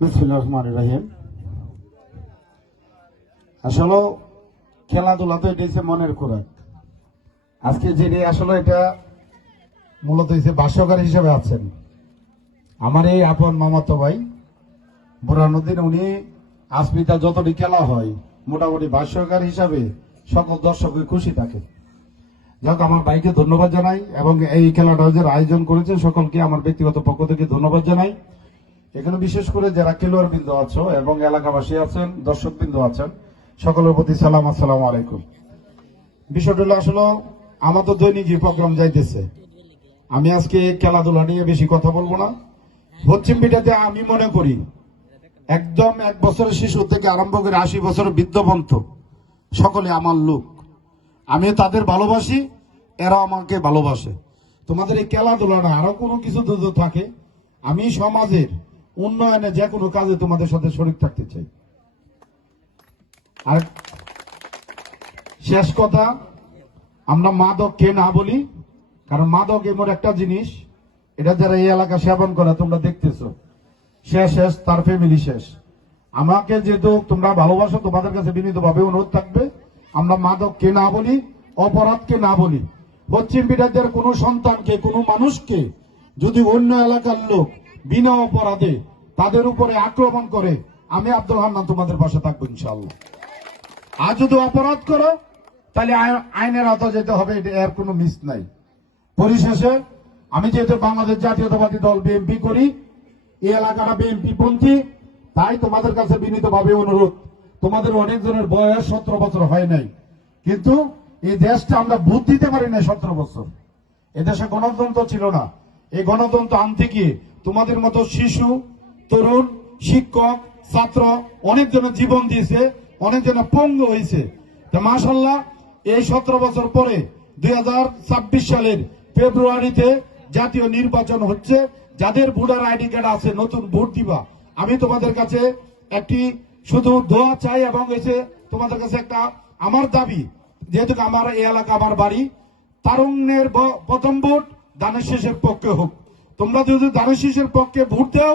বিসমিল্লাহির রহমানির রহিম। আসলে খেলাধুলা তো এটা হচ্ছে মনের খোরাক। আজকে যিনি আসলে এটা মূলত হচ্ছে ভাষ্যকার হিসেবে আছেন আমার এই আপন মামাতো ভাই বুরহানুদ্দিন। উনি আসমিতা যতটি খেলা হয় মোটামুটি ভাষ্যকার হিসাবে সকল দর্শকের খুশি থাকে। যাক, আমার ভাইকে ধন্যবাদ জানাই এবং এই খেলাটা যে আয়োজন করেছে সকলকে আমার ব্যক্তিগত পক্ষ থেকে ধন্যবাদ জানাই। এখানে বিশেষ করে যারা খেলোয়াড় বিন্দু আছো এবং এলাকাবাসী আছেন, দর্শক বিন্দু আছেন, সকলের প্রতি সালাম, আসসালামু আলাইকুম। বিষয়টা হলো আসলে আমার তো দৈনিক প্রোগ্রাম যাইতেছে। আমি আজকে খেলাধুলা নিয়ে বেশি কথা বলবো না। পশ্চিম পিঠাতে আমি মনে করি একদম 1 বছরের শিশু থেকে আরম্ভ করে 80 বছরের বৃদ্ধ পর্যন্ত সকলে আমার লোক। আমি তাদের ভালোবাসি, এরা আমাকে ভালোবাসে। তোমাদের এই খেলাধুলাটা আরো কোনো কিছু যদি থাকে, আমি সমাজের উন্নয়নে যে কোনো কাজে তোমাদের সাথে শরীক থাকতে চাই। আর শেষ কথা, আমরা মাদককে না বলি, কারণ মাদক এমন একটা জিনিস, এটা যারা এই এলাকা সেবন করে তোমরা দেখতেছো, শেষ তার ফ্যামিলি শেষ। আমাকে যেহেতু তোমরা ভালোবাসো, তোমাদের কাছে বিনীতভাবে অনুরোধ থাকবে, আমরা মাদককে না বলি, অপরাধকে না বলি। পশ্চিম বিরাজ্যের কোনো সন্তানকে, কোনো মানুষকে যদি অন্য এলাকার লোক বিনা অপরাধে তাদের উপরে আক্রমণ করে, আমি আব্দুল হান্নান তোমাদের পাশে থাকবো ইনশাআল্লাহ। আর যদি অপরাধ করো তাহলে আইনের আওতায় যেতে হবে, এর কোনো মিস নাই। পরিশেষে আমি যেহেতু বাংলাদেশ জাতীয়তাবাদী দল বিএনপি করি, এই এলাকাটা বিএনপি পন্থী, তাই তোমাদের কাছে বিনীতভাবে অনুরোধ, তোমাদের অনেকজনের বয়স 17 বছর হয় নাই, কিন্তু এই দেশটা আমরা ভোট দিতে পারি না 17 বছর। এদেশে গণতন্ত্র ছিল না। এই গণতন্ত্র আনতে গিয়ে তোমাদের মতো শিশু, তরুণ, শিক্ষক, ছাত্র অনেকজনের জীবন দিয়েছে, অনেকজনের পঙ্গু হয়েছে। তো মাশাআল্লাহ, এই 17 বছর পরে 2026 সালের ফেব্রুয়ারিতে জাতীয় নির্বাচন হচ্ছে। যাদের ভোটার আইডি কার্ড আছে, নতুন ভোট দিবা। আমি তোমাদের কাছে একটি শুধু দোয়া চাই এবং এসে তোমাদের কাছে একটা আমার দাবি, যেহেতু আমার এই এলাকা, আমার বাড়ি, তারুণ্যের প্রথম ভোট দানের শীষের পক্ষে হোক। তোমরা যদি দানের শীষের পক্ষে ভোট দাও,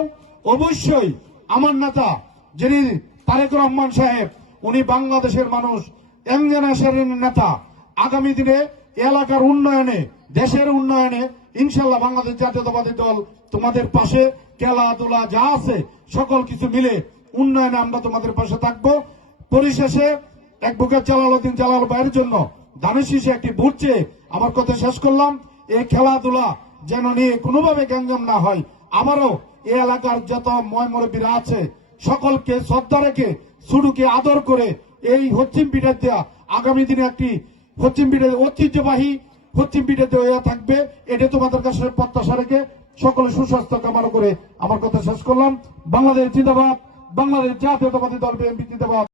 অবশ্যই আমার নেতা যিনি তারেক রহমান সাহেব, উনি বাংলাদেশের মানুষ, ইয়াং জেনারেশনের নেতা। আগামী দিনে এলাকার উন্নয়নে, দেশের উন্নয়নে ইনশাল্লাহ বাংলাদেশ জাতীয়তাবাদী দল তোমাদের পাশে, খেলাধুলা যা আছে সকল কিছু মিলে উন্নয়নে আমরা তোমাদের পাশে থাকবো। পরিশেষে অ্যাডভোকেট জালালউদ্দিন জালাল ভাইয়ের জন্য দানের শীষে একটি ভোট চেয়ে আমার কথা শেষ করলাম। এই খেলাধুলা যেন নিয়ে কোনোভাবে গ্যাঞ্জাম না হয়। আমারও এই এলাকার যত ময়মুরব্বীরা আছে সকলকে শ্রদ্ধা রেখে, শুরুকে আদর করে এই পশ্চিম পিঠার দেয়া আগামী দিনে একটি পশ্চিম পিঠের ঐতিহ্যবাহী পশ্চিম পিঠে দেওয়া থাকবে, এটা তোমাদের কাছে প্রত্যাশা রেখে সকলে সুস্বাস্থ্য কামনা করে আমার কথা শেষ করলাম। বাংলাদেশ জিন্দাবাদ, বাংলাদেশ জাতীয়তাবাদী দল বিএনপি জিন্দাবাদ।